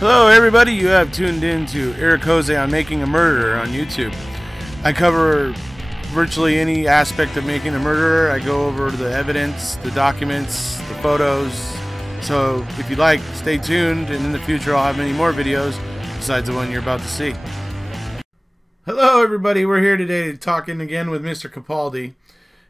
Hello everybody, you have tuned in to Eric Jose on Making a Murderer on YouTube. I cover virtually any aspect of making a murderer. I go over the evidence, the documents, the photos. So if you like, stay tuned, and in the future I'll have many more videos besides the one you're about to see. Hello everybody, we're here today talking again with Mr. Capaldi.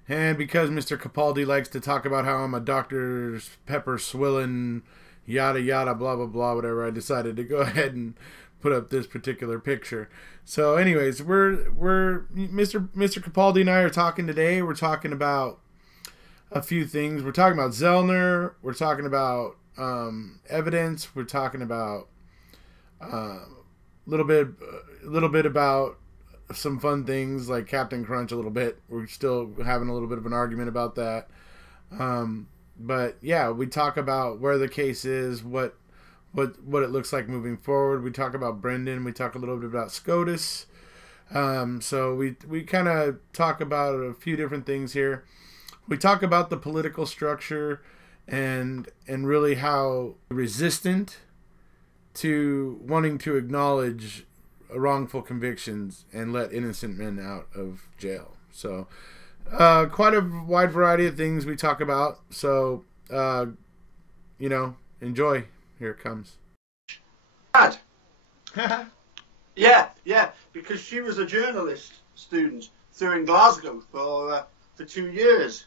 And because Mr. Capaldi likes to talk about how I'm a Dr. Pepper swilling, yada yada, blah blah blah, whatever, I decided to go ahead and put up this particular picture. So anyways, Mr. Capaldi and I are talking today. We're talking about a few things. We're talking about Zellner. We're talking about evidence. We're talking about a little bit about some fun things like Captain Crunch a little bit. We're still having a little bit of an argument about that. But yeah, we talk about where the case is, what it looks like moving forward. We talk about Brendan. We talk a little bit about SCOTUS. So we kind of talk about a few different things here. We talk about the political structure and really how resistant to wanting to acknowledge wrongful convictions and let innocent men out of jail. So quite a wide variety of things we talk about. So enjoy. Here it comes. Yeah, because she was a journalist student through in Glasgow for 2 years,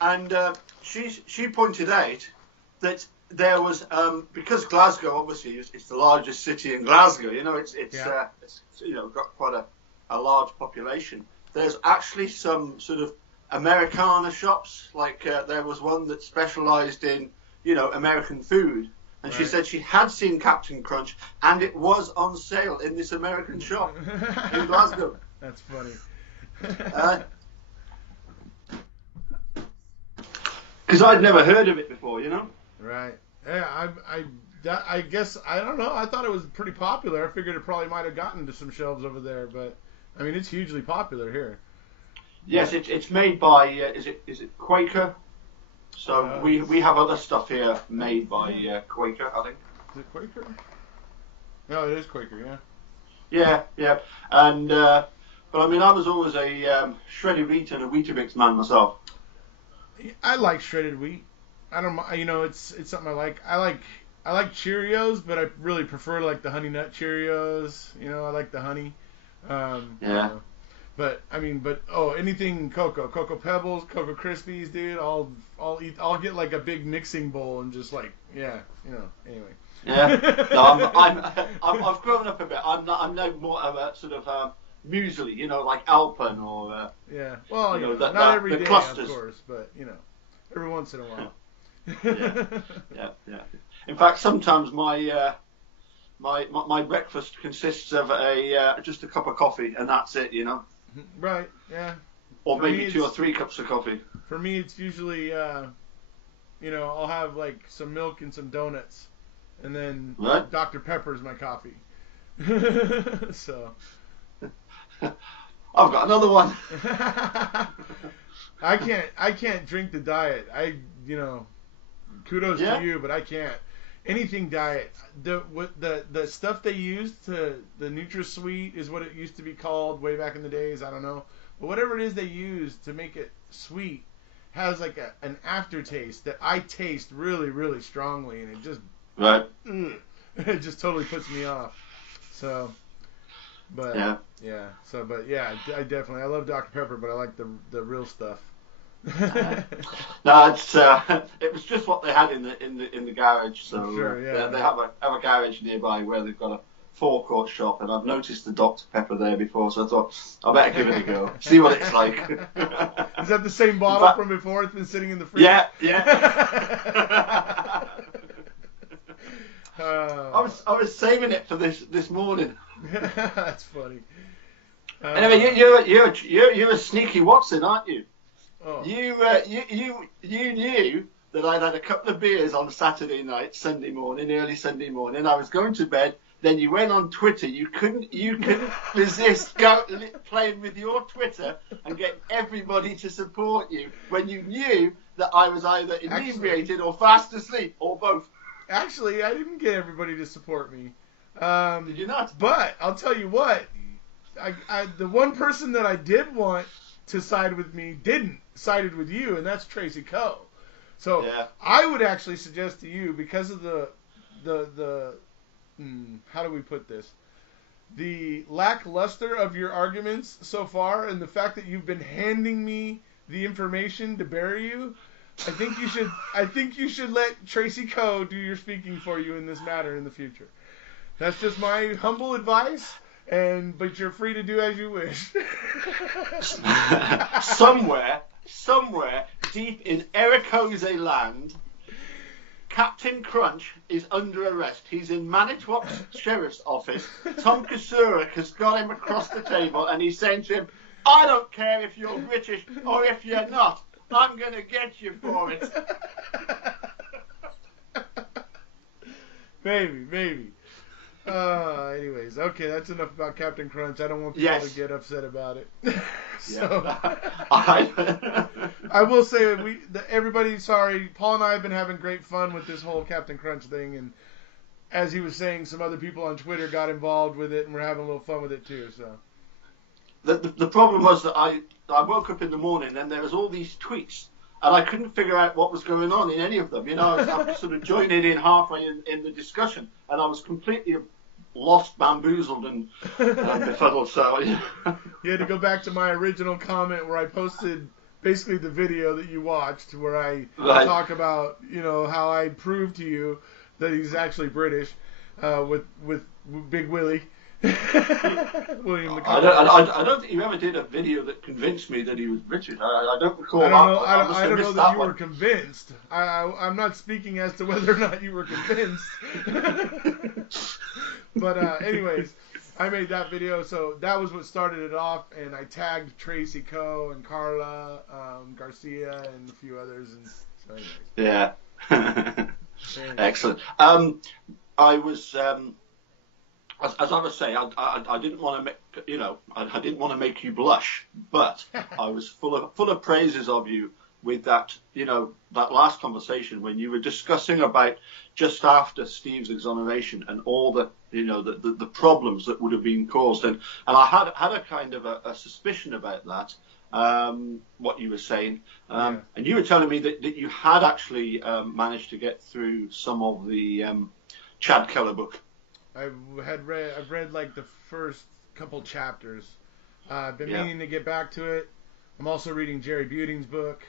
and she pointed out that there was because Glasgow obviously it's the largest city in Glasgow. It's got quite a large population. There's actually some sort of Americana shops. Like there was one that specialised in American food. And right. She said she had seen Captain Crunch, and it was on sale in this American shop in Glasgow. That's funny. Because I'd never heard of it before, Right. Yeah, I guess, I don't know. I thought it was pretty popular. I figured it probably might have gotten to some shelves over there, but I mean, it's hugely popular here. Yes, it's made by, is it Quaker? So we have other stuff here made by Quaker, I think. Is it Quaker? No, it is Quaker, yeah. Yeah. And but I mean, I was always a shredded wheat and a Weetabix man myself. I like shredded wheat. I don't, it's something I like. I like Cheerios, but I really prefer like the Honey Nut Cheerios. I like the honey. Yeah. But anything Cocoa Pebbles, Cocoa Krispies, dude. I'll eat. I'll get like a big mixing bowl and just like anyway. Yeah. No, I've grown up a bit. I'm no more of a sort of muesli, like Alpen or yeah. Well, not every day, clusters. Of course, but every once in a while. Yeah. In fact, sometimes my breakfast consists of just a cup of coffee, and that's it, Right. Yeah. Or maybe 2 or 3 cups of coffee. For me, it's usually, I'll have like some milk and some donuts, and then right. Dr. Pepper is my coffee. So. I've got another one. I can't drink the diet. Kudos to you, but I can't. Anything diet. The stuff they used the NutraSweet is what it used to be called way back in the days. I don't know, but whatever it is they use to make it sweet has like an aftertaste that I taste really, really strongly, and it just it just totally puts me off. So, but yeah. So, but yeah, I definitely I love Dr. Pepper, but I like the real stuff. No, it was just what they had in the garage. So sure, yeah. They have a garage nearby where they've got a forecourt shop, and I've noticed the Dr. Pepper there before, so I thought I better give it a go, see what it's like. Is that the same bottle from before? It's been sitting in the fridge. Yeah. I was saving it for this morning. That's funny. Anyway, you're a sneaky Watson, aren't you? Oh. You knew that I'd had a couple of beers on Saturday night, early Sunday morning. I was going to bed. Then you went on Twitter. You couldn't resist playing with your Twitter and get everybody to support you when you knew that I was either inebriated or fast asleep or both. Actually, I didn't get everybody to support me. Did you not? But I'll tell you what, the one person that I did want to side with me didn't sided with you, and that's Tracy Coe. So Yeah. I would actually suggest to you, because of the how do we put this? The lackluster of your arguments so far, and the fact that you've been handing me the information to bury you, I think you should let Tracy Coe do your speaking for you in this matter in the future. That's just my humble advice, but you're free to do as you wish. somewhere deep in Ericose land, Captain Crunch is under arrest. He's in Manitowoc's sheriff's office. Tom Kasurik has got him across the table, and he's saying to him, "I don't care if you're British or if you're not. I'm going to get you for it." Maybe. Anyways, okay, that's enough about Captain Crunch. I don't want people to get upset about it. I will say everybody, sorry, Paul and I have been having great fun with this whole Captain Crunch thing, and as he was saying, some other people on Twitter got involved with it, and we're having a little fun with it too. So the problem was that I woke up in the morning and there was all these tweets, and I couldn't figure out what was going on in any of them. You know, I was sort of joining in halfway in the discussion, and I was completely lost, bamboozled, and befuddled. So you had to go back to my original comment where I posted basically the video that you watched, where I talk about, you know, how I proved to you that he's actually British, with Big Willie. William the I don't think you ever did a video that convinced me that he was British. I don't recall. I don't know that you were convinced. I'm not speaking as to whether or not you were convinced. But anyways, I made that video, so that was what started it off, and I tagged Tracy Coe and Carla Garcia and a few others. And so anyways. Yeah. Excellent. I was. As I was saying, I didn't want to make, you know, I didn't want to make you blush, but I was full of praises of you with that, you know, that last conversation when you were discussing about just after Steve's exoneration and all the, you know, the problems that would have been caused, and I had a kind of a suspicion about that, what you were saying, and you were telling me that you had actually managed to get through some of the Chad Keller book. I've read like the first couple chapters. I've been meaning to get back to it. I'm also reading Jerry Buting's book.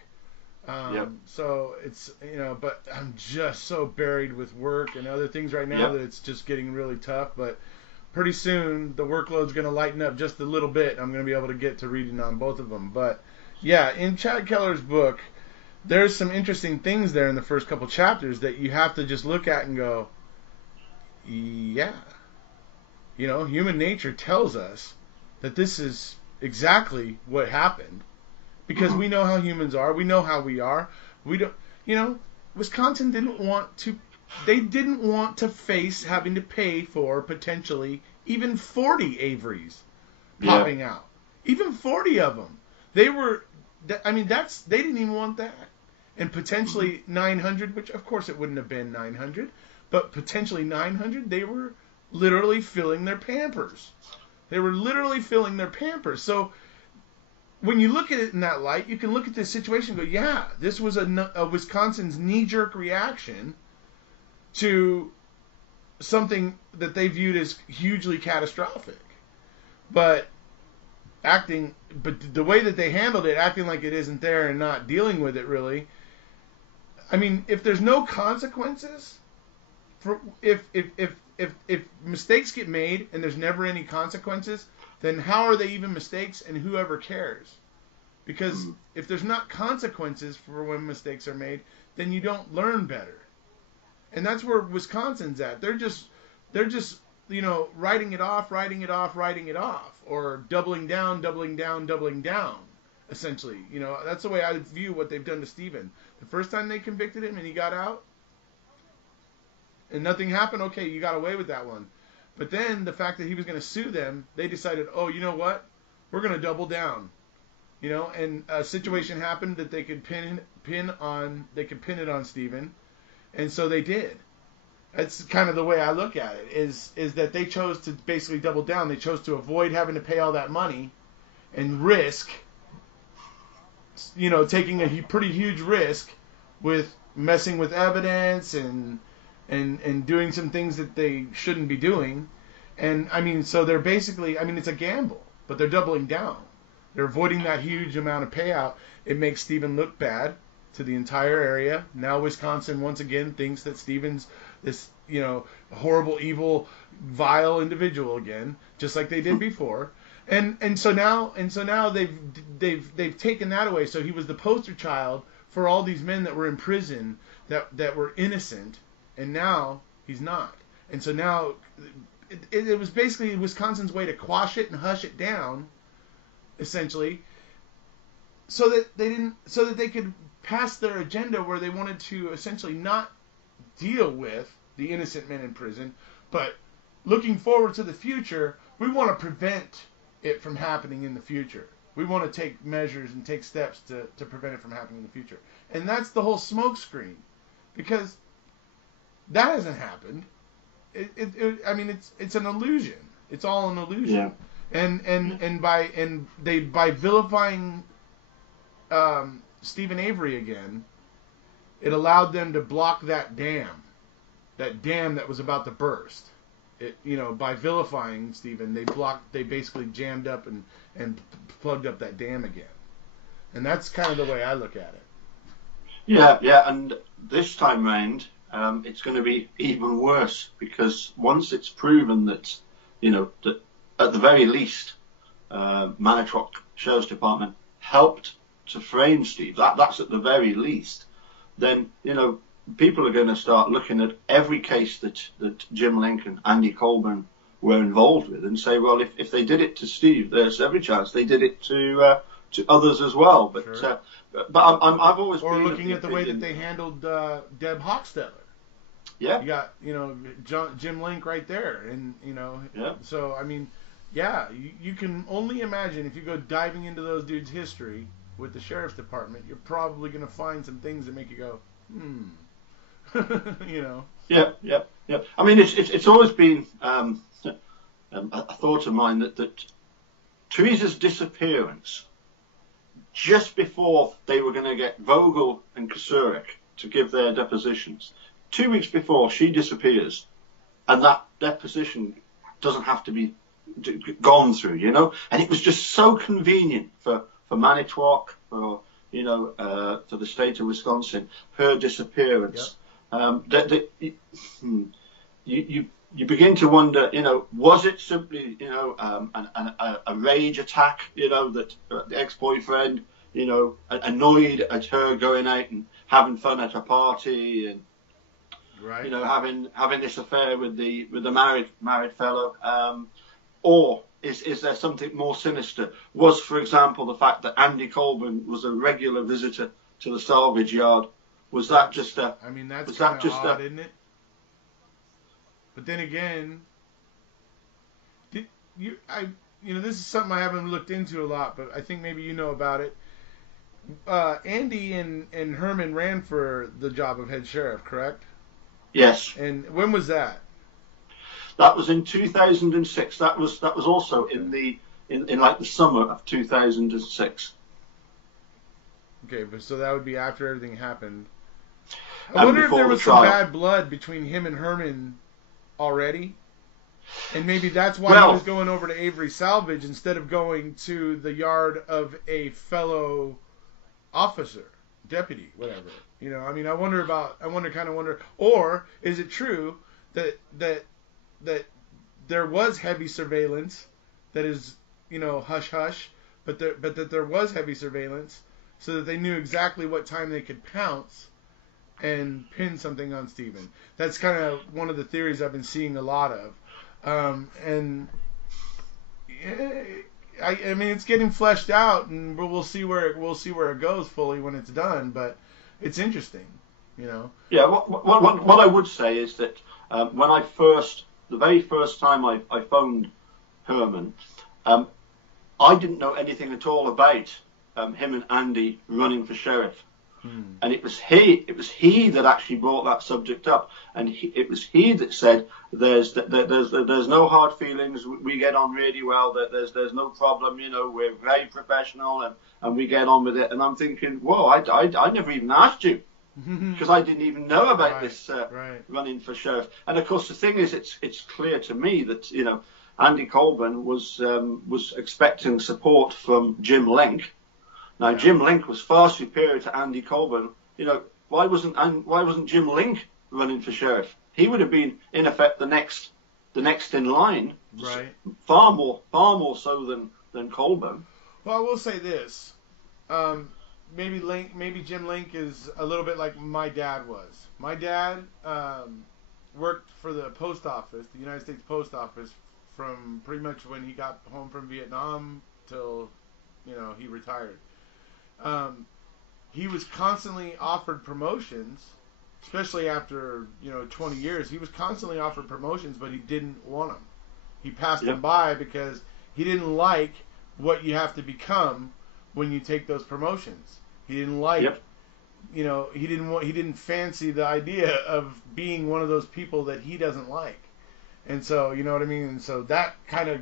So it's, you know, but I'm just so buried with work and other things right now that it's just getting really tough. But pretty soon the workload's going to lighten up just a little bit. I'm going to be able to get to reading on both of them. But yeah, in Chad Keller's book, there's some interesting things there in the first couple chapters that you have to just look at and go, yeah, you know, human nature tells us that this is exactly what happened, because we know how humans are, we know how we are. We don't, you know, Wisconsin didn't want to face having to pay for potentially even 40 Averys popping out, even 40 of them. They didn't even want that, and potentially 900, which of course it wouldn't have been 900. But potentially 900, they were literally filling their Pampers. So when you look at it in that light, you can look at this situation and go, yeah, this was a Wisconsin's knee-jerk reaction to something that they viewed as hugely catastrophic. But the way that they handled it, acting like it isn't there and not dealing with it really, I mean, if there's no consequences... If mistakes get made and there's never any consequences, then how are they even mistakes, and whoever cares? Because if there's not consequences for when mistakes are made, then you don't learn better. And that's where Wisconsin's at. They're just you know, writing it off, or doubling down, essentially. You know, that's the way I view what they've done to Stephen. The first time they convicted him and he got out, and nothing happened, okay, you got away with that one. But then the fact that he was going to sue them, they decided, oh, you know what? We're going to double down. You know, and a situation happened that they could pin it on Stephen, and so they did. That's kind of the way I look at it. Is that they chose to basically double down. They chose to avoid having to pay all that money and risk, taking a pretty huge risk with messing with evidence and doing some things that they shouldn't be doing. And I mean, so they're basically, it's a gamble, but they're doubling down. They're avoiding that huge amount of payout. It makes Stephen look bad to the entire area. Now Wisconsin once again thinks that Stephen's this, horrible, evil, vile individual again, just like they did before. And so now they've taken that away. So he was the poster child for all these men that were in prison that were innocent, and now he's not. And so now it was basically Wisconsin's way to quash it and hush it down, essentially, so that they could pass their agenda where they wanted to essentially not deal with the innocent men in prison, but looking forward to the future, we want to prevent it from happening in the future. We want to take measures and take steps to prevent it from happening in the future. And that's the whole smoke screen, because that hasn't happened. It's an illusion. It's all an illusion. Yeah. And by vilifying Stephen Avery again, it allowed them to block that dam that was about to burst. By vilifying Stephen, they basically jammed up and plugged up that dam again. And that's kind of the way I look at it. Yeah, and this time round, it's going to be even worse, because once it's proven that, that at the very least, Manitowoc Sheriff's Department helped to frame Steve, that's at the very least, then, people are going to start looking at every case that Jim Link and Andy Colburn were involved with and say, well, if they did it to Steve, there's every chance they did it to others as well. But sure. I've always or been looking at the way that they handled Deb Hochstetler. Yeah, you got Jim Link right there, and yeah. So you can only imagine if you go diving into those dudes' history with the sheriff's department, you're probably going to find some things that make you go, Yeah. I mean, it's always been a thought of mine that Teresa's disappearance, just before they were going to get Vogel and Kasurik to give their depositions, 2 weeks before she disappears, and that deposition doesn't have to be gone through, and it was just so convenient for Manitowoc, for the state of Wisconsin, her disappearance. Yep. You begin to wonder, was it simply, a rage attack, that the ex-boyfriend, annoyed at her going out and having fun at a party and, right. Having this affair with the married fellow, or is there something more sinister? Was, for example, the fact that Andy Colburn was a regular visitor to the salvage yard? Was that just a? I mean, that's kind of odd, isn't it? But then again, this is something I haven't looked into a lot, but I think maybe you know about it. Andy and Herman ran for the job of head sheriff, correct? Yes. And when was that? That was in 2006. That was also in like the summer of 2006. Okay, but so that would be after everything happened. I wonder if there was some bad blood between him and Herman already, and maybe that's why he was going over to Avery Salvage instead of going to the yard of a fellow officer, deputy, whatever. I wonder, or is it true that there was heavy surveillance that is, hush hush, but that there was heavy surveillance so that they knew exactly what time they could pounce and pin something on Stephen. That's kind of one of the theories I've been seeing a lot of, and I mean it's getting fleshed out, and we'll see where it goes fully when it's done. But it's interesting, Yeah. What I would say is that when the very first time I phoned Herman, I didn't know anything at all about him and Andy running for sheriff. And it was he that actually brought that subject up, and it was he that said there's no hard feelings. We get on really well. That there's no problem. You know, we're very professional and we get on with it. And I'm thinking, whoa, I never even asked you because I didn't even know about this running for sheriff. And of course, the thing is, it's clear to me that Andy Colburn was expecting support from Jim Link. Now, Jim Link was far superior to Andy Colburn. Why wasn't Jim Link running for sheriff? He would have been, in effect, the next in line, far more so than Colburn. Well, I will say this: maybe Jim Link is a little bit like my dad was. My dad worked for the post office, the United States Post Office, from pretty much when he got home from Vietnam till he retired. He was constantly offered promotions, especially after 20 years. He was constantly offered promotions, but he didn't want them. He passed them by because he didn't like what you have to become when you take those promotions. He didn't like, he didn't fancy the idea of being one of those people that he doesn't like. And so, you know what I mean? And so that kind of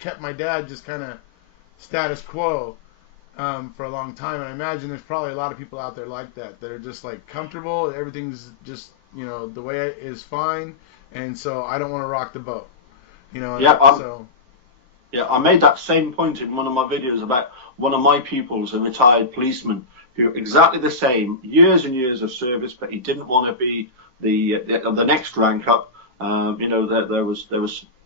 kept my dad just kind of status quo for a long time. And I imagine there's probably a lot of people out there like that are just like comfortable. Everything's just, the way it is fine. And so I don't want to rock the boat. I made that same point in one of my videos about one of my pupils, a retired policeman, who exactly the same, years and years of service, but he didn't want to be the next rank up. There was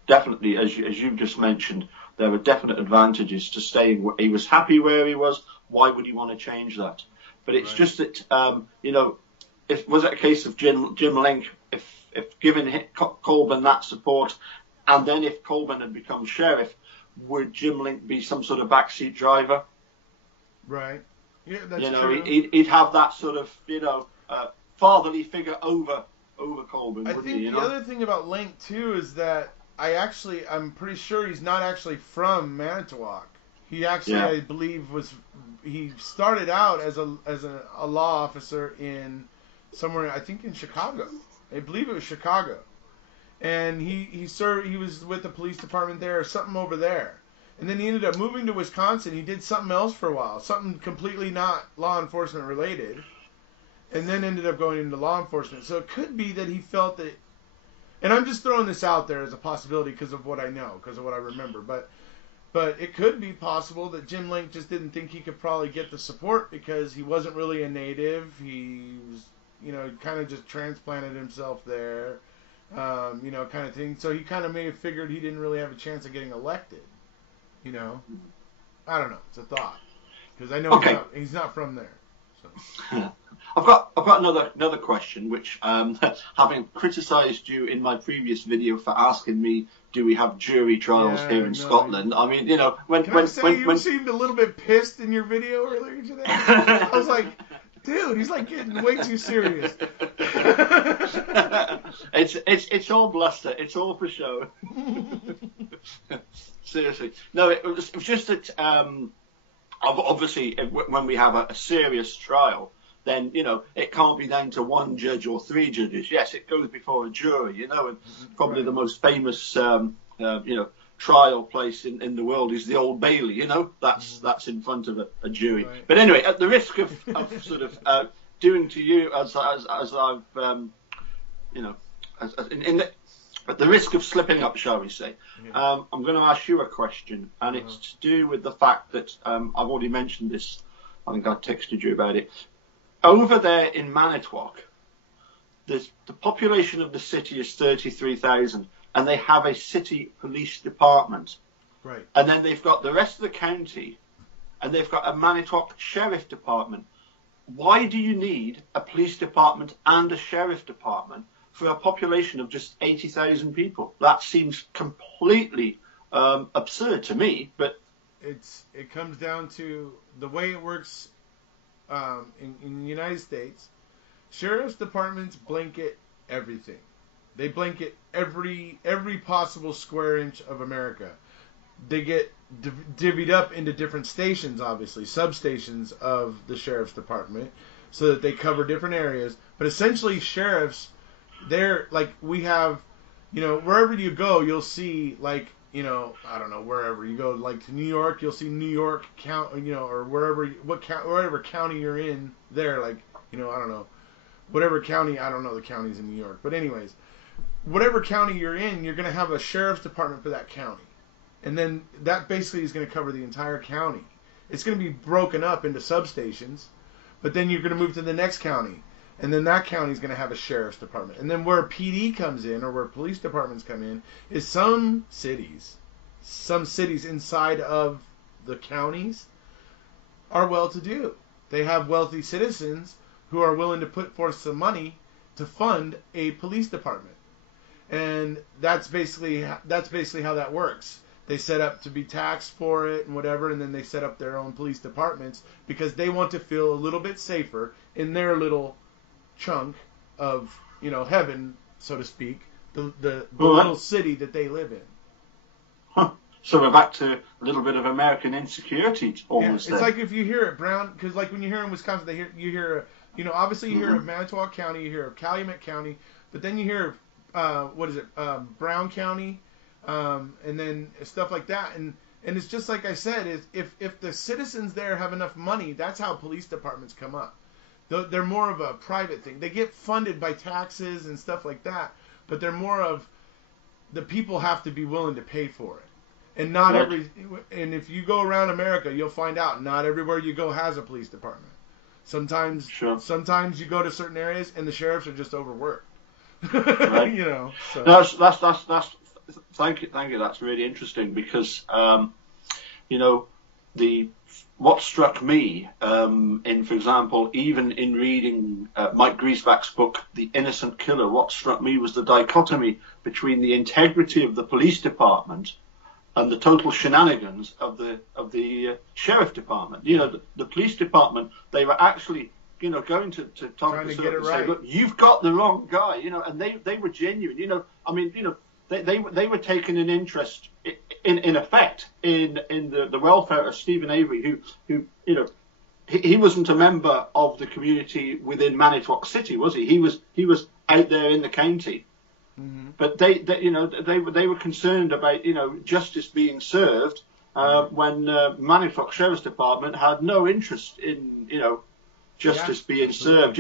definitely, as you've just mentioned, there were definite advantages to staying. He was happy where he was. Why would he want to change that? But it's just that, if was it a case of Jim Link, if given Colburn that support, and then if Colburn had become sheriff, would Jim Link be some sort of backseat driver? Right. Yeah, that's true. He'd have that sort of, fatherly figure over Colburn. I think the other thing about Link too is that I'm pretty sure he's not actually from Manitowoc. He actually, I believe, he started out as a law officer in somewhere, I think in Chicago. I believe it was Chicago. And he served, he was with the police department there or something over there. And then he ended up moving to Wisconsin. He did something else for a while, something completely not law enforcement related. And then ended up going into law enforcement. So it could be that he felt that, and I'm just throwing this out there as a possibility because of what I know, because of what I remember. But it could be possible that Jim Link just didn't think he could probably get the support because he wasn't really a native. He was, kind of just transplanted himself there, kind of thing. So he kind of may have figured he didn't really have a chance of getting elected. I don't know. It's a thought because I know he's not from there. So. I've got another question, which having criticised you in my previous video for asking me, do we have jury trials here in Scotland? I mean, when you seemed a little bit pissed in your video earlier today. I was like, dude, he's like getting way too serious. It's all bluster. It's all for show. Seriously, no. It was just that. Obviously, when we have a serious trial, then, it can't be down to one judge or three judges. Yes, it goes before a jury, and probably the most famous, trial place in the world is the Old Bailey, that's in front of a jury. Right. But anyway, at the risk of sort of doing to you as I've, at the risk of slipping up, shall we say, I'm going to ask you a question, and it's to do with the fact that I've already mentioned this. I think I texted you about it. Over there in Manitowoc, the population of the city is 33,000, and they have a city police department. Right. And then they've got the rest of the county, and they've got a Manitowoc Sheriff Department. Why do you need a police department and a sheriff department for a population of just 80,000 people? That seems completely absurd to me. But it comes down to the way it works in the United States. Sheriff's departments blanket everything. They blanket every possible square inch of America. They get divvied up into different stations, obviously, substations of the sheriff's department. so that they cover different areas. But essentially, sheriffs, they're like, we have, wherever you go, you'll see, like, I don't know, wherever you go, like to New York, you'll see New York county, or wherever, whatever county you're in there, like, I don't know, whatever county, I don't know the counties in New York, but anyways, whatever county you're in, you're going to have a sheriff's department for that county. And then that basically is going to cover the entire county. It's going to be broken up into substations, but then you're going to move to the next county. And then that county is going to have a sheriff's department. And then where PD comes in, or where police departments come in, is some cities inside of the counties are well-to-do. They have wealthy citizens who are willing to put forth some money to fund a police department. And that's basically how that works. They set up to be taxed for it and whatever, and then they set up their own police departments because they want to feel a little bit safer in their little chunk of, heaven, so to speak, the little city that they live in. Huh. So we're back to a little bit of American insecurity almost. Yeah, it's like if you hear it, Brown, because like when you hear in Wisconsin, you hear obviously you hear of Manitowoc County, you hear of Calumet County, but then you hear of, Brown County, and then stuff like that. And it's just like I said, is if the citizens there have enough money, that's how police departments come up. They're more of a private thing. They get funded by taxes and stuff like that, but they're more of the people have to be willing to pay for it. And not and if you go around America, you'll find out not everywhere you go has a police department. Sometimes you go to certain areas and the sheriffs are just overworked. Right. So. That's thank you. That's really interesting because what struck me for example, even in reading Mike Griesbach's book, The Innocent Killer, what struck me was the dichotomy between the integrity of the police department and the total shenanigans of the sheriff department. The police department, they were actually going to Tom and say, look, you've got the wrong guy, and they were genuine. They were taking an interest in effect in the welfare of Stephen Avery, who he wasn't a member of the community within Manitowoc City, was he? He was out there in the county. Mm-hmm. But they were concerned about justice being served when Manitowoc Sheriff's Department had no interest in justice being served.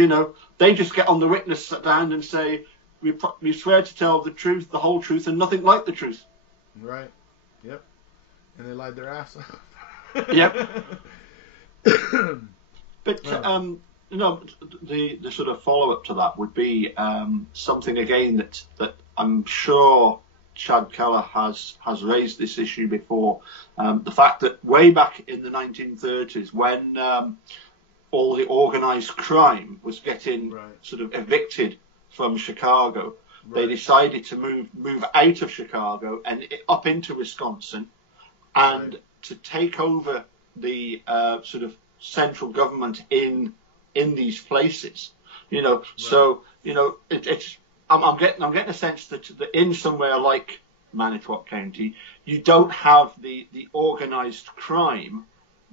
They just get on the witness stand and say, we swear to tell the truth, the whole truth, and nothing like the truth. Right. Yep. And they lied their ass off. Yep. But the sort of follow up to that would be something again that I'm sure Chad Keller has raised this issue before. The fact that way back in the 1930s, when all the organised crime was getting sort of evicted from Chicago, they decided to move out of Chicago and up into Wisconsin, and to take over the sort of central government in these places. So it's I'm getting a sense that in somewhere like Manitowoc County, you don't have the organised crime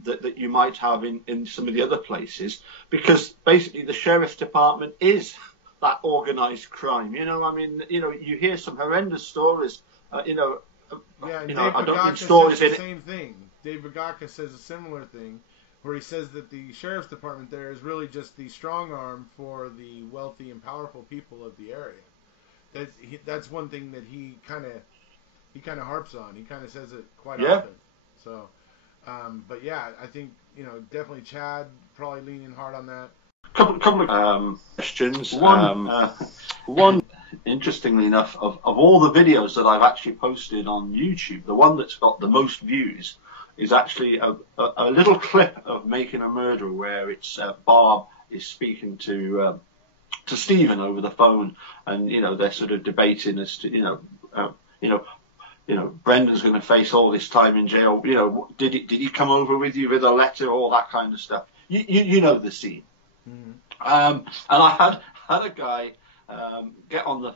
that you might have in some of the other places, because basically the sheriff's department is that organised crime. You hear some horrendous stories. Dave Bagaka says the same thing. Dave Bagaka says a similar thing, where he says that the sheriff's department there is really just the strong arm for the wealthy and powerful people of the area. That's one thing that he kind of harps on. He kind of says it quite often. So, but yeah, I think definitely Chad probably leaning hard on that. Couple of questions. One, interestingly enough, of all the videos that I've actually posted on YouTube, the one that's got the most views is actually a little clip of Making a Murderer, where it's Barb is speaking to Stephen over the phone, and they're sort of debating as to Brendan's going to face all this time in jail. Did he come over with you with a letter, all that kind of stuff. You know the scene. Mm-hmm. And I had a guy get on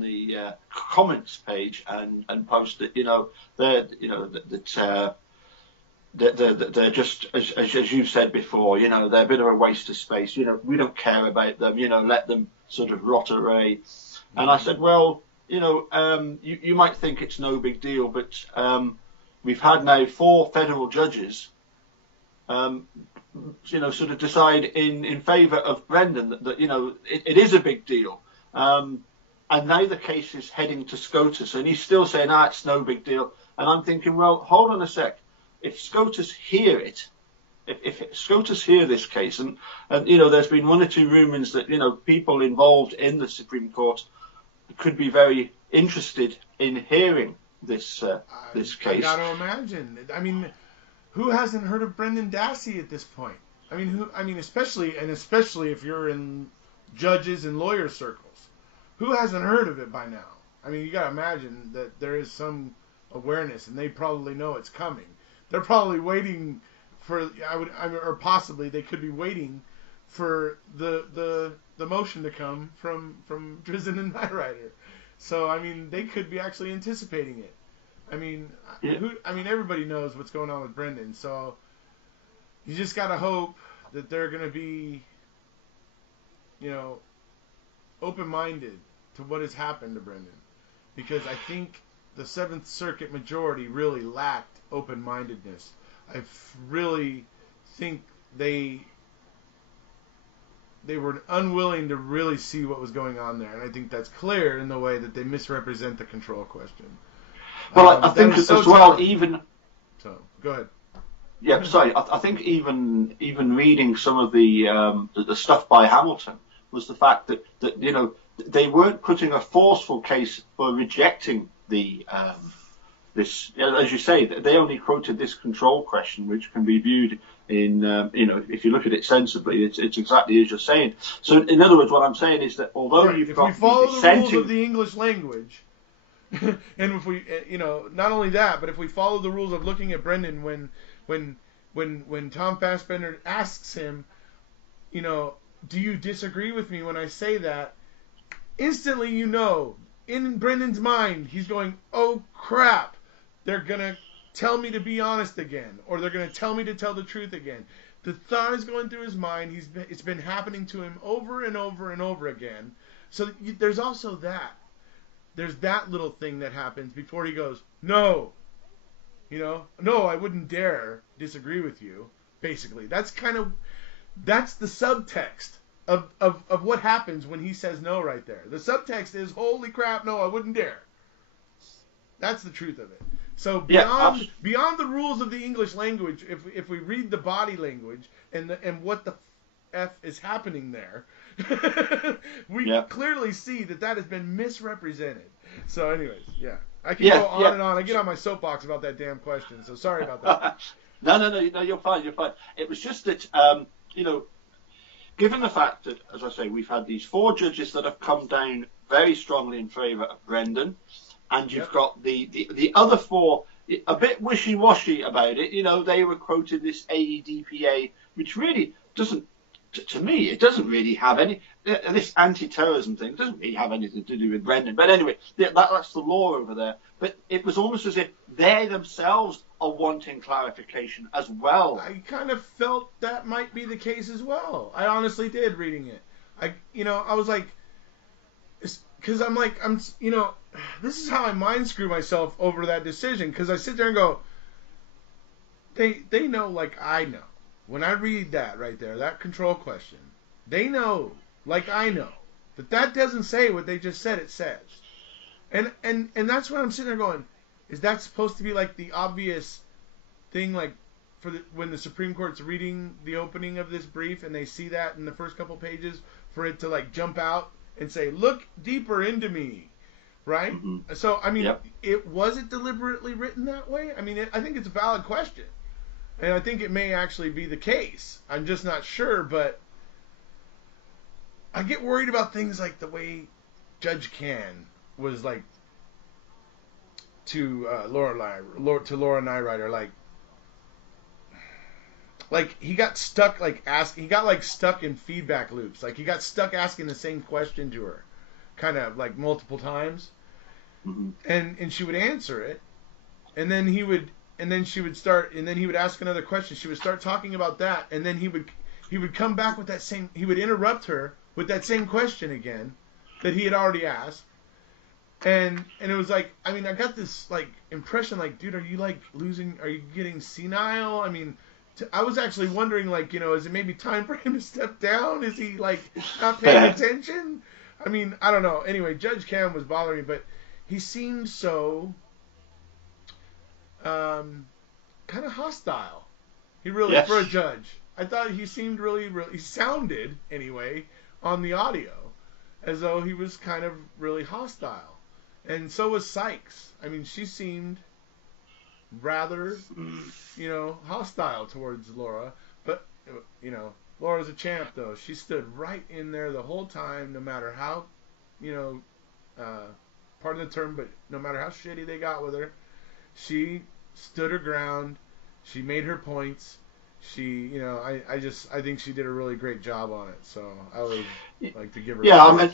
the comments page and post that that they're just, as you've said before, they're a bit of a waste of space. We don't care about them. Let them sort of rot away. And I said, well, you might think it's no big deal, but we've had now 4 federal judges, sort of decide in favour of Brendan that it is a big deal. And now the case is heading to SCOTUS, and he's still saying, it's no big deal. And I'm thinking, well, hold on a sec. If SCOTUS hear it, if SCOTUS hear this case, and there's been 1 or 2 rumours that people involved in the Supreme Court could be very interested in hearing this case. I got to imagine. I mean, who hasn't heard of Brendan Dassey at this point? I mean, especially if you're in judges and lawyer circles, who hasn't heard of it by now? I mean, you got to imagine that there is some awareness, and they probably know it's coming. They're probably waiting for, or possibly they could be waiting for the motion to come from Drizzen and Nyrider. So I mean, they could be actually anticipating it. I mean, everybody knows what's going on with Brendan, so you just gotta hope that they're gonna be, open-minded to what has happened to Brendan, because I think the Seventh Circuit majority really lacked open-mindedness. I really think they were unwilling to really see what was going on there, and I think that's clear in the way that they misrepresent the control question. Well, I think as well, even... So, go ahead. Yeah, sorry. I think even reading some of the stuff by Hamilton was the fact that they weren't putting a forceful case for rejecting this. As you say, they only quoted this control question, which can be viewed in if you look at it sensibly, it's exactly as you're saying. So, in other words, what I'm saying is that although right. If we follow the rules of the English language, and if we, not only that, but if we follow the rules of looking at Brendan when Tom Fassbender asks him, do you disagree with me when I say that? Instantly, in Brendan's mind, he's going, oh crap, they're gonna tell me to be honest again, or they're gonna tell me to tell the truth again. The thought is going through his mind. It's been happening to him over and over and over again. So there's also that. There's that little thing that happens before he goes, no, no, I wouldn't dare disagree with you. Basically, that's the subtext of what happens when he says no right there. The subtext is, holy crap, no, I wouldn't dare. That's the truth of it. So beyond the rules of the English language, if we read the body language and what the F is happening there, we clearly see that has been misrepresented. So anyways, I can go on and on. I get on my soapbox about that damn question, so sorry about that. No, you're fine. It was just that, given the fact that, as I say, we've had these 4 judges that have come down very strongly in favour of Brendan, and you've got the other 4 a bit wishy-washy about it. They were quoted this AEDPA, which really doesn't, to me, it doesn't really have any, this anti-terrorism thing doesn't really have anything to do with Brendan. But anyway, that's the law over there. But it was almost as if they themselves are wanting clarification as well. I kind of felt that might be the case as well. I honestly did, reading it. I was like, because this is how I mind screw myself over that decision, because I sit there and go, they know like I know. When I read that right there, that control question, they know, like I know, that doesn't say what they just said it says. And that's what I'm sitting there going, is that supposed to be like the obvious thing, like when the Supreme Court's reading the opening of this brief and they see that in the first couple pages, for it to like jump out and say, look deeper into me, right? Mm-hmm. So, I mean, was it deliberately written that way? I mean, I think it's a valid question. And I think it may actually be the case. I'm just not sure, but I get worried about things like the way Judge Can was like to Laura Nyrider, like he got stuck stuck in feedback loops. Like he got stuck asking the same question to her, kind of multiple times, and she would answer it, and then he would and then she would start, and then he would ask another question. She would start talking about that, and then he would come back with that same. He would interrupt her with that same question again that he had already asked, and it was like, I mean, I got this like impression, like, dude, are you like losing? Are you getting senile? I mean, I was actually wondering, like, is it maybe time for him to step down? Is he like not paying attention? I mean, I don't know. Anyway, Judge Cam was bothering me, but he seemed so kind of hostile. He really, for a judge, I thought he seemed really, he sounded anyway on the audio as though he was kind of really hostile. And so was Sykes. I mean, she seemed rather, hostile towards Laura. But, Laura's a champ, though. She stood right in there the whole time, no matter how, pardon the term, but no matter how shitty they got with her, she stood her ground. She made her points. She, I think she did a really great job on it. So I would like to give her. Yeah, I mean,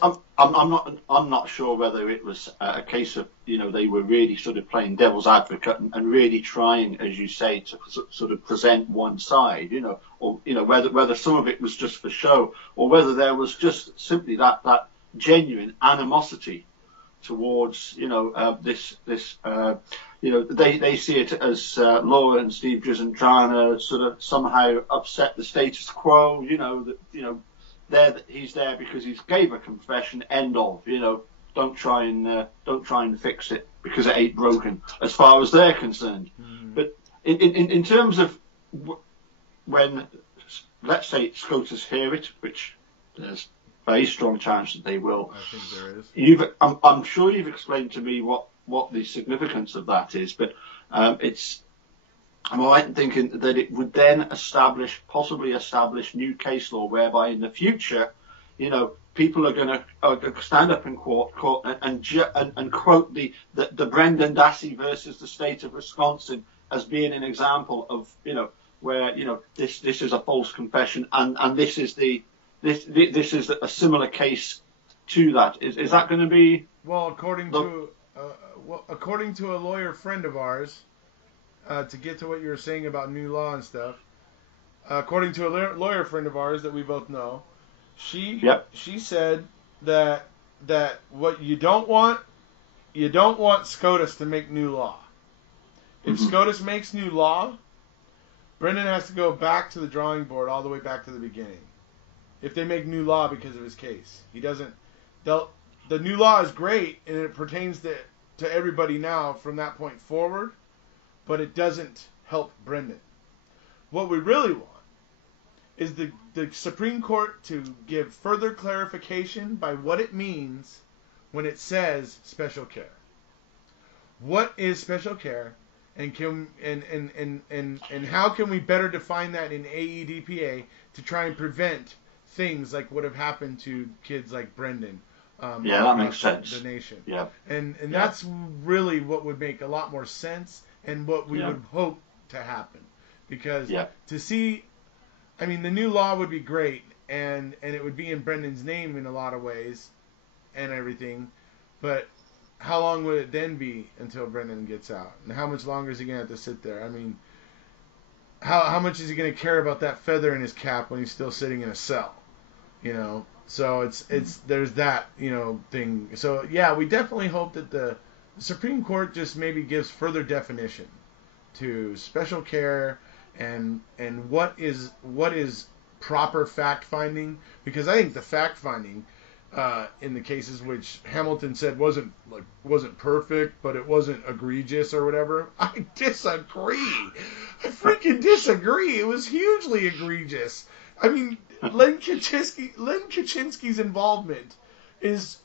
I'm not sure whether it was a case of they were really sort of playing devil's advocate and really trying, as you say, to sort of present one side, or whether some of it was just for show, or whether there was just simply that genuine animosity towards this they see it as Laura and Steve Drizzen trying to sort of somehow upset the status quo. He's there because he's gave a confession. End of. Don't try and fix it because it ain't broken as far as they're concerned. Mm-hmm. But in terms of when, let's say, SCOTUS hear it, which there's very strong chance that they will. I think there is. I'm sure you've explained to me what the significance of that is, but I'm right in thinking that it would then possibly establish new case law whereby in the future, people are going to stand up in court and quote the Brendan Dassey versus the state of Wisconsin as being an example of where this is a false confession and this is a similar case to that. Is that going to be? Well, according to a lawyer friend of ours, to get to what you were saying about new law and stuff, according to a lawyer friend of ours that we both know, she said that what you don't want SCOTUS to make new law. If SCOTUS makes new law, Brendan has to go back to the drawing board all the way back to the beginning. If they make new law because of his case, he doesn't. The new law is great and it pertains to everybody now from that point forward, but it doesn't help Brendan. What we really want is the Supreme Court to give further clarification by what it means when it says special care. What is special care, and how can we better define that in AEDPA to try and prevent things like what have happened to kids like Brendan? That makes sense. The nation. Yeah. And that's really what would make a lot more sense and what we would hope to happen. Because to see, I mean, the new law would be great and it would be in Brendan's name in a lot of ways and everything. But how long would it then be until Brendan gets out? And how much longer is he going to have to sit there? I mean, how much is he going to care about that feather in his cap when he's still sitting in a cell? So it's there's that, thing. So yeah, we definitely hope that the Supreme Court just maybe gives further definition to special care and what is proper fact finding, because I think the fact finding in the cases which Hamilton said wasn't perfect, but it wasn't egregious or whatever. I disagree. I freaking disagree. It was hugely egregious. I mean, Len Kaczynski's involvement is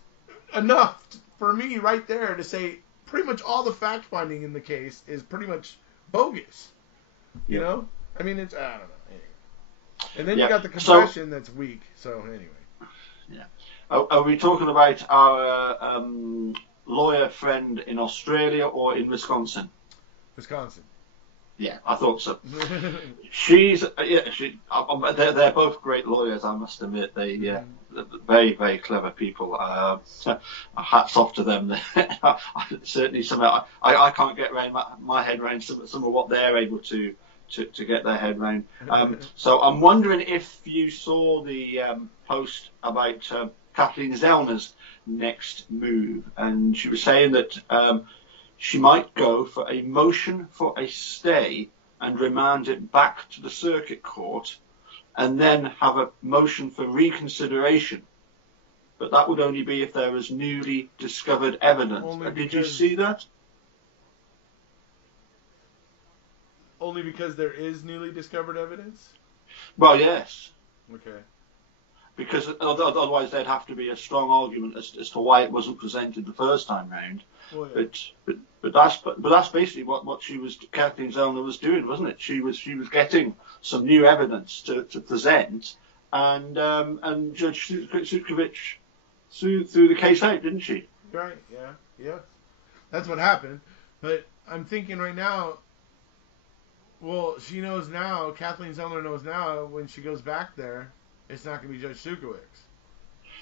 enough for me right there to say pretty much all the fact finding in the case is pretty much bogus. You know? I mean, I don't know. Anyway. And then you got the confession that's weak. So anyway. Yeah. Are we talking about our lawyer friend in Australia or in Wisconsin? Wisconsin. Yeah, I thought so. She's they're both great lawyers, I must admit. They're very, very clever people. Hats off to them. Certainly, I can't get around my head around some of what they're able to get their head around. So I'm wondering if you saw the post about Kathleen Zellner's next move, and she was saying that she might go for a motion for a stay and remand it back to the circuit court, and then have a motion for reconsideration. But that would only be if there was newly discovered evidence. Did you see that? Only because there is newly discovered evidence? Well, yes. Okay. Because otherwise there'd have to be a strong argument as to why it wasn't presented the first time round. Well, yeah. But that's basically what Kathleen Zellner was doing, wasn't it? She was getting some new evidence to present, and Judge Sukovich threw the case out, didn't she? Right. Yeah. That's what happened. But I'm thinking right now. Well, she knows now. Kathleen Zellner knows now. When she goes back there, it's not going to be Judge Sukovich.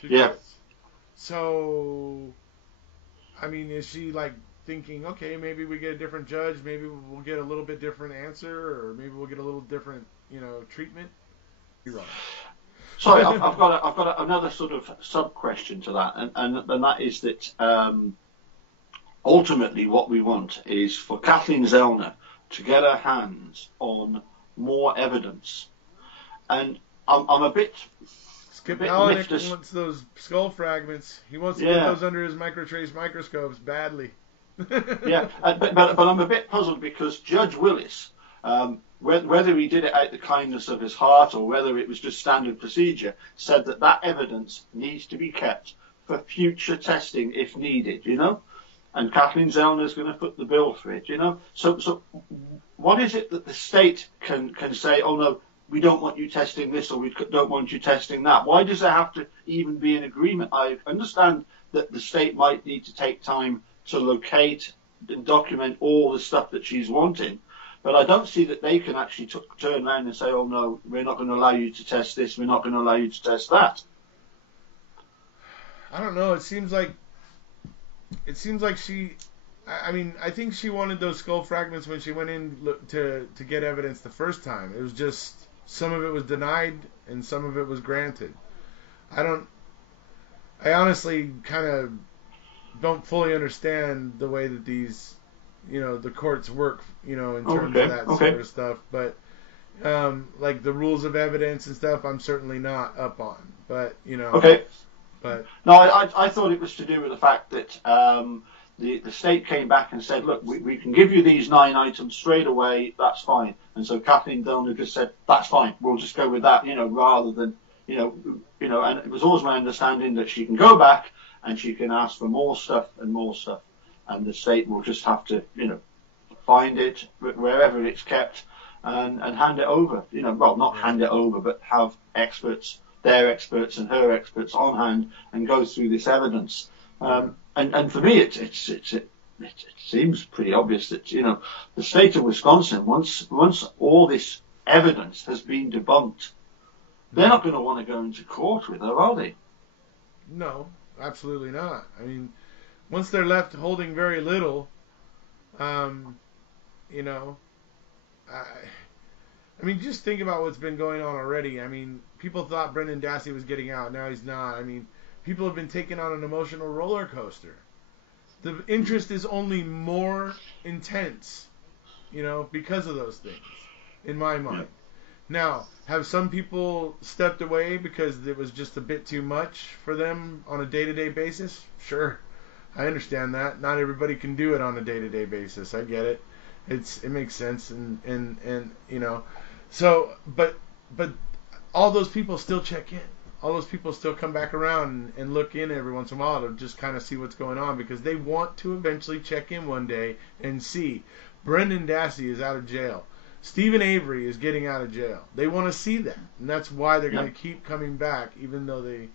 Yeah. So, I mean, is she like thinking, okay, maybe we get a different judge, maybe we'll get a little bit different answer, or maybe we'll get a little different, treatment? You're wrong. Sorry, I've got another sort of sub question to that, and that is that ultimately what we want is for Kathleen Zellner to get her hands on more evidence, and I'm a bit. Capaldi wants those skull fragments. He wants to get those under his microtrace microscopes badly. Yeah, but I'm a bit puzzled because Judge Willis, whether he did it out the kindness of his heart or whether it was just standard procedure, said that evidence needs to be kept for future testing if needed, and Kathleen Zellner is going to foot the bill for it, So what is it that the state can say, oh no, we don't want you testing this or we don't want you testing that? Why does there have to even be an agreement? I understand that the state might need to take time to locate and document all the stuff that she's wanting, but I don't see that they can actually turn around and say, oh no, we're not going to allow you to test this, we're not going to allow you to test that. I don't know. It seems like she. I think she wanted those skull fragments when she went in to get evidence the first time. It was just some of it was denied and some of it was granted. I honestly kind of don't fully understand the way that these, the courts work, in terms of that sort of stuff. But like the rules of evidence and stuff, I'm certainly not up on. But Okay. But no, I thought it was to do with the fact that the state came back and said, look, we can give you these 9 items straight away, that's fine. And so Kathleen Zellner just said, that's fine, we'll just go with that, rather than, and it was always my understanding that she can go back and she can ask for more stuff, and the state will just have to, find it wherever it's kept and hand it over, well, not hand it over, but have experts, their experts and her experts on hand and go through this evidence. And for me, it seems pretty obvious that the state of Wisconsin, once all this evidence has been debunked, they're not going to want to go into court with her, are they? No, absolutely not. I mean, once they're left holding very little, I mean, just think about what's been going on already. I mean, people thought Brendan Dassey was getting out. Now he's not. I mean, people have been taken on an emotional roller coaster. The interest is only more intense, because of those things, in my mind. Now, have some people stepped away because it was just a bit too much for them on a day-to-day basis? Sure. I understand that. Not everybody can do it on a day-to-day basis. I get it. It makes sense, and so, but all those people still check in. All those people still come back around and look in every once in a while to just kind of see what's going on, because they want to eventually check in one day and see Brendan Dassey is out of jail. Stephen Avery is getting out of jail. They want to see that, and that's why they're going to keep coming back, even though they,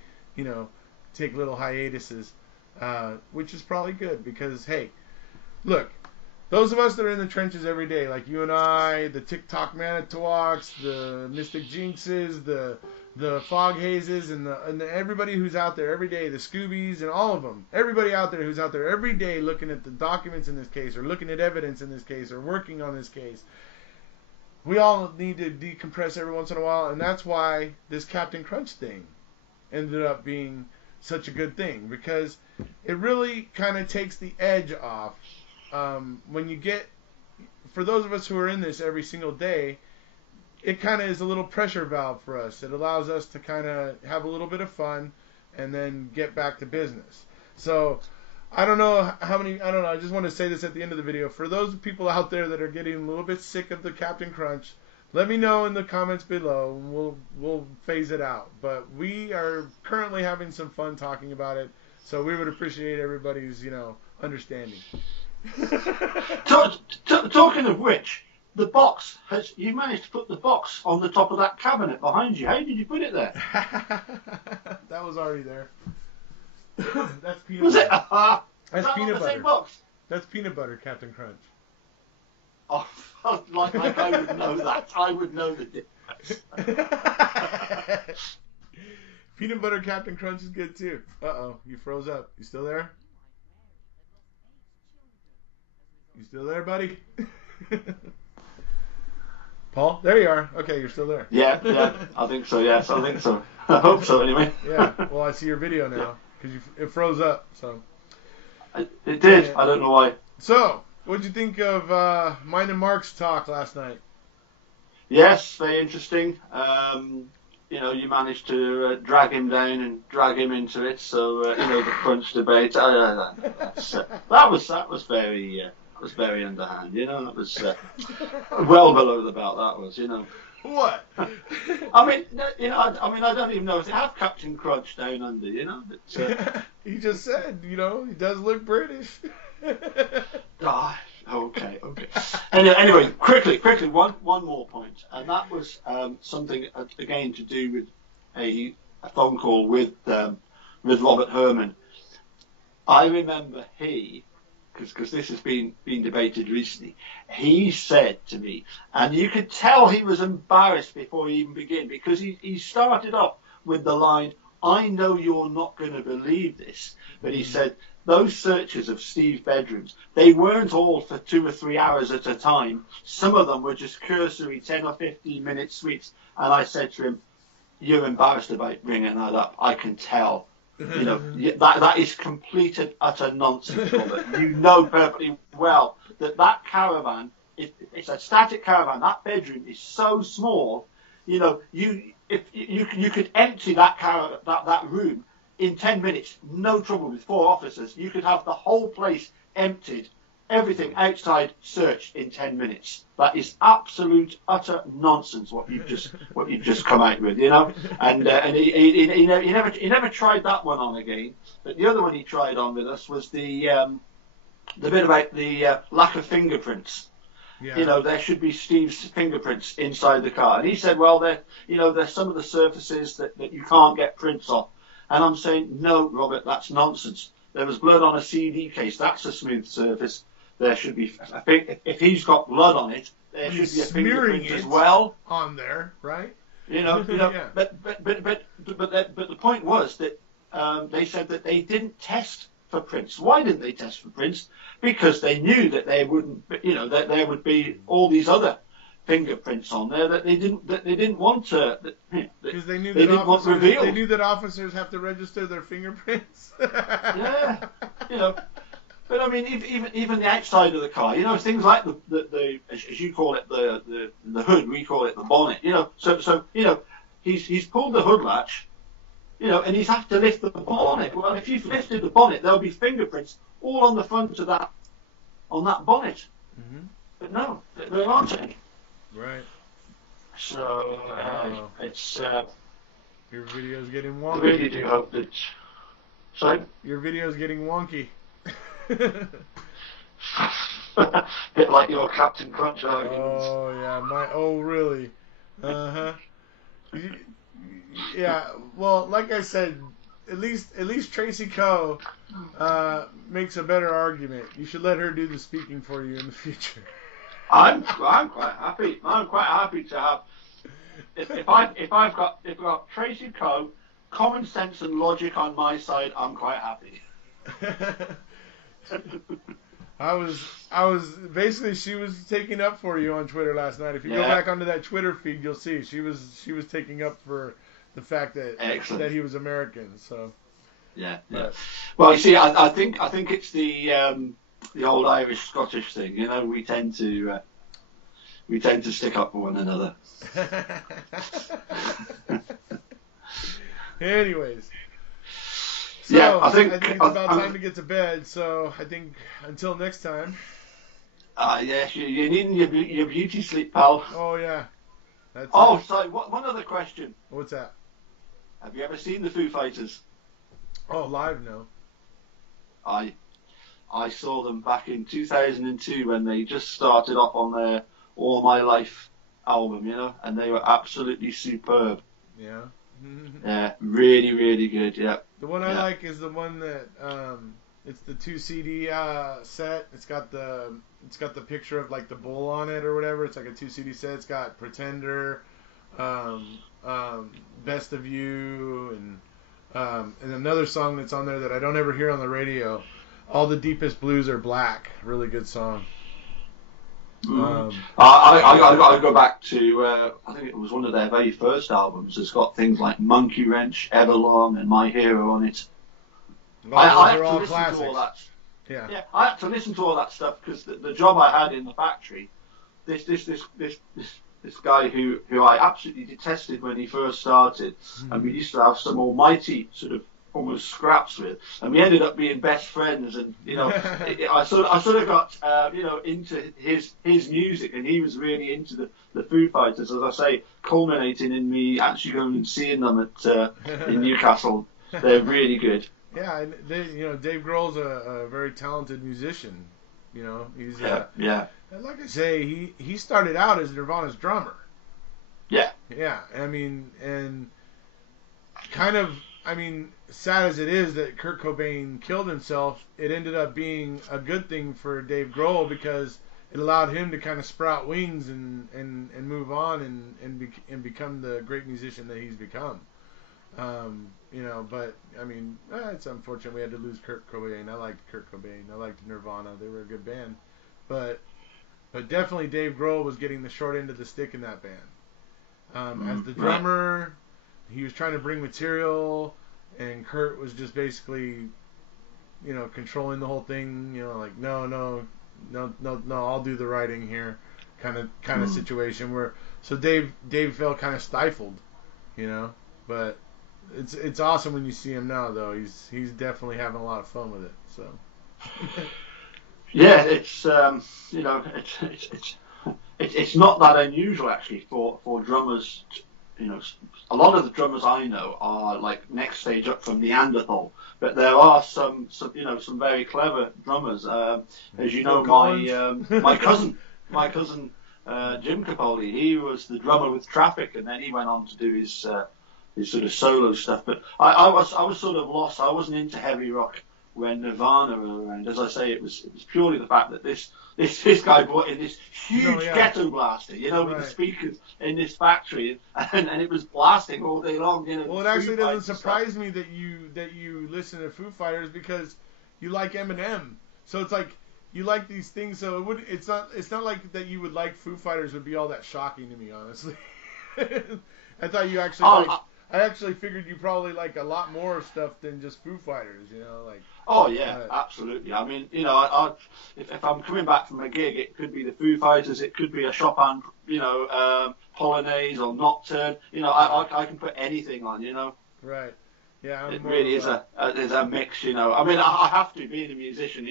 take little hiatuses, which is probably good because, hey, look, those of us that are in the trenches every day, like you and I, the TikTok Manitowocks, the Mystic Jinxes, the Fog Hazes, and everybody who's out there every day, the Scoobies and all of them, everybody out there who's out there every day looking at the documents in this case, or looking at evidence in this case, or working on this case, we all need to decompress every once in a while, and that's why this Captain Crunch thing ended up being such a good thing, because it really kind of takes the edge off. When you get, for those of us who are in this every single day, it kind of is a little pressure valve for us. It allows us to kind of have a little bit of fun and then get back to business. So I don't know how many, I don't know, I just want to say this at the end of the video. For those people out there that are getting a little bit sick of the Captain Crunch, let me know in the comments below, and we'll phase it out. But we are currently having some fun talking about it, so we would appreciate everybody's, understanding. Talking of which, the box you managed to put the box on the top of that cabinet behind you. How did you put it there? That was already there. That's peanut was butter. It? That's peanut the butter. same box? That's peanut butter, Captain Crunch. Oh, like I would know that. I would know the difference. Peanut butter Captain Crunch is good too. Uh-oh, you froze up. You still there? You still there, buddy? Paul? There you are. Okay, you're still there. Yeah, I think so, yes, I think so. I hope so, anyway. Yeah, well, I see your video now, because it froze up, so. It did, yeah. I don't know why. So, what'd you think of mine and Mark's talk last night? Yes, very interesting. You managed to drag him down and drag him into it, so, the crunch debate, that was very underhand, that was well below the belt. That was, What? I mean, I don't even know if they have Captain Crunch down under, But, he just said, he does look British. Okay. Anyway, quickly, one more point, and that was something again to do with a phone call with Robert Herman. I remember because this has been debated recently, he said to me, and you could tell he was embarrassed before he even began, because he started off with the line, "I know you're not going to believe this," but he said, those searches of Steve's bedrooms, they weren't all for 2 or 3 hours at a time. Some of them were just cursory 10 or 15 minute sweeps. And I said to him, "You're embarrassed about bringing that up. I can tell. That is complete and utter nonsense, Robert. You know perfectly well that caravan, it's a static caravan. That bedroom is so small. You could empty that room in 10 minutes, no trouble, with 4 officers. You could have the whole place emptied, everything outside searched in 10 minutes. That is absolute, utter nonsense. What you've just come out with, And he never tried that one on again. But the other one he tried on with us was the bit about the lack of fingerprints. Yeah. There should be Steve's fingerprints inside the car. And he said, well, there's some of the surfaces that you can't get prints off. And I'm saying, no, Robert, that's nonsense. There was blood on a CD case. That's a smooth surface. There should be, I think, if he's got blood on it, there should be a fingerprint as well on there, right? Yeah. But the point was that they said that they didn't test for prints. Why didn't they test for prints? Because they knew that they wouldn't, that there would be all these other fingerprints on there that they didn't want to, because they knew didn't want revealed. They knew that officers have to register their fingerprints. Yeah, but I mean, even the outside of the car, things like the as you call it, the hood, we call it the bonnet. So he's pulled the hood latch, and he's had to lift the bonnet. Well, if you've lifted the bonnet, there'll be fingerprints all on the front of that bonnet. Mm-hmm. But no, there aren't any. Right. So it's your video's getting wonky. I really do hope that. Sorry. Your video's getting wonky. Bit like your Captain Crunch arguments. Oh yeah, really? Uh huh. Yeah. Well, like I said, least Tracy Coe makes a better argument. You should let her do the speaking for you in the future. I'm quite happy. I'm quite happy to have. If I've got Tracy Coe, common sense and logic on my side, I'm quite happy. I was basically, she was taking up for you on Twitter last night. If you go back onto that Twitter feed, you'll see she was taking up for the fact that he was American. So yeah. Well, you see, I think it's the old Irish Scottish thing. You know, we tend to stick up for one another. Anyways. So, I think it's about time to get to bed, so I think until next time. Yes, you're needing your beauty sleep, pal. Oh, yeah. Sorry, one other question. What's that? Have you ever seen the Foo Fighters? Oh, live? No. I saw them back in 2002 when they just started off on their All My Life album, you know, and they were absolutely superb. Yeah. Yeah, really, really good. Yeah. The one I like is the one that it's the 2 CD set. It's got the picture of like the bull on it or whatever. It's like a 2 CD set. It's got Pretender, Best of You, and another song that's on there that I don't ever hear on the radio. All the Deepest Blues Are Black. Really good song. I go back to I think it was one of their very first albums. It's got things like Monkey Wrench, Everlong, and My Hero on it. I had to listen to all that. Yeah, I had to listen to all that stuff because the job I had in the factory, this guy who I absolutely detested when he first started, and we used to have some almighty sort of almost scraps with, and we ended up being best friends. And you know, I sort of got into his music, and he was really into the Foo Fighters, as I say, culminating in me actually going and seeing them in Newcastle. They're really good. Yeah, and Dave Grohl's a very talented musician. You know, he's and like I say, he started out as Nirvana's drummer. Yeah. Yeah, I mean, and kind of. I mean, sad as it is that Kurt Cobain killed himself, it ended up being a good thing for Dave Grohl because it allowed him to kind of sprout wings and move on and become the great musician that he's become. But I mean, it's unfortunate we had to lose Kurt Cobain. I liked Kurt Cobain. I liked Nirvana. They were a good band. But definitely Dave Grohl was getting the short end of the stick in that band. As the drummer, he was trying to bring material, and Kurt was just basically, controlling the whole thing. Like no, I'll do the writing here, kind of situation where Dave felt kind of stifled, But it's awesome when you see him now, though. He's definitely having a lot of fun with it. So. Yeah, it's not that unusual actually for drummers. A lot of the drummers I know are like next stage up from Neanderthal, but there are some very clever drummers. As you know, my cousin Jim Capaldi, he was the drummer with Traffic, and then he went on to do his sort of solo stuff. But I was sort of lost. I wasn't into heavy rock when Nirvana were around. As I say, it was purely the fact that this guy brought in this huge ghetto blaster, with the speakers in this factory, and it was blasting all day long. Well, it actually doesn't surprise me that you listen to Foo Fighters because you like Eminem. So it's like you like these things. So it's not like that you would like Foo Fighters would be all that shocking to me, honestly. I thought you actually I actually figured you probably like a lot more stuff than just Foo Fighters, like. Oh yeah, absolutely. I mean, if I'm coming back from a gig, it could be the Foo Fighters, it could be a Chopin, Polonaise or Nocturne. I can put anything on, Right. Yeah. It really is a mix, I mean, I have to, being a musician,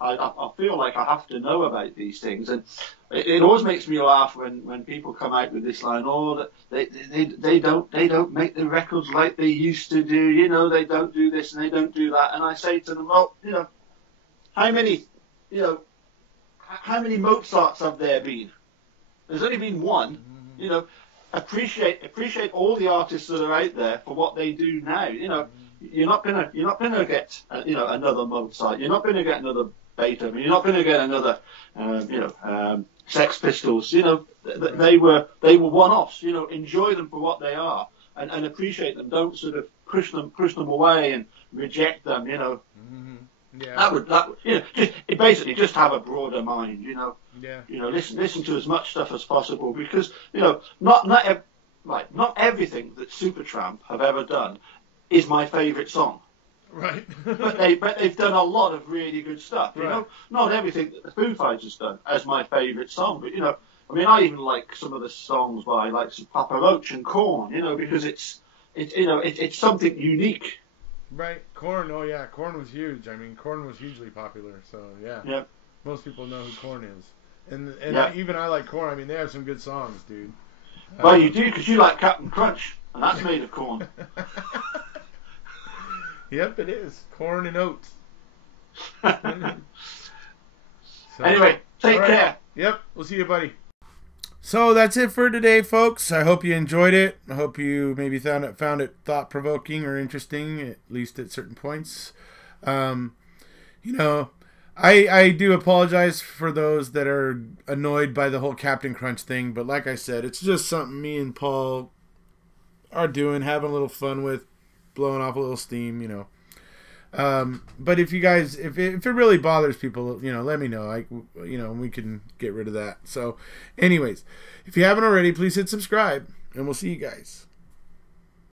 I feel like I have to know about these things, and it always makes me laugh when people come out with this line, they don't make the records like they used to do, they don't do this and they don't do that, and I say to them, well, how many Mozarts have there been? There's only been one, Appreciate all the artists that are out there for what they do now. you're not gonna get another Mozart. You're not gonna get another Beethoven. You're not gonna get another Sex Pistols. They were one-offs. Enjoy them for what they are, and appreciate them. Don't sort of push them away and reject them. Mm-hmm. Yeah. That would basically just have a broader mind. Yeah. Listen to as much stuff as possible, because not everything that Supertramp have ever done is my favourite song. Right. but they've done a lot of really good stuff. Right. Not everything that the Foo Fighters done as my favourite song, but I even like some of the songs by like Papa Roach and Korn. Because it's something unique. Right. Korn. Oh yeah, Korn was huge. I mean, Korn was hugely popular. So yeah. Yep. Most people know who Korn is, and yep. Even I like Korn. I mean, they have some good songs, dude. Well, you do, because you like Captain Crunch, and that's made of corn. Yep, it is. Corn and oats. Anyway, take care. Yep, we'll see you, buddy. So that's it for today, folks. I hope you enjoyed it. I hope you maybe found it thought-provoking or interesting, at least at certain points. I do apologize for those that are annoyed by the whole Captain Crunch thing, but like I said, it's just something me and Paul are doing, having a little fun with, blowing off a little steam, But if you guys, if it really bothers people, let me know. We can get rid of that. So, anyways, if you haven't already, please hit subscribe, and we'll see you guys.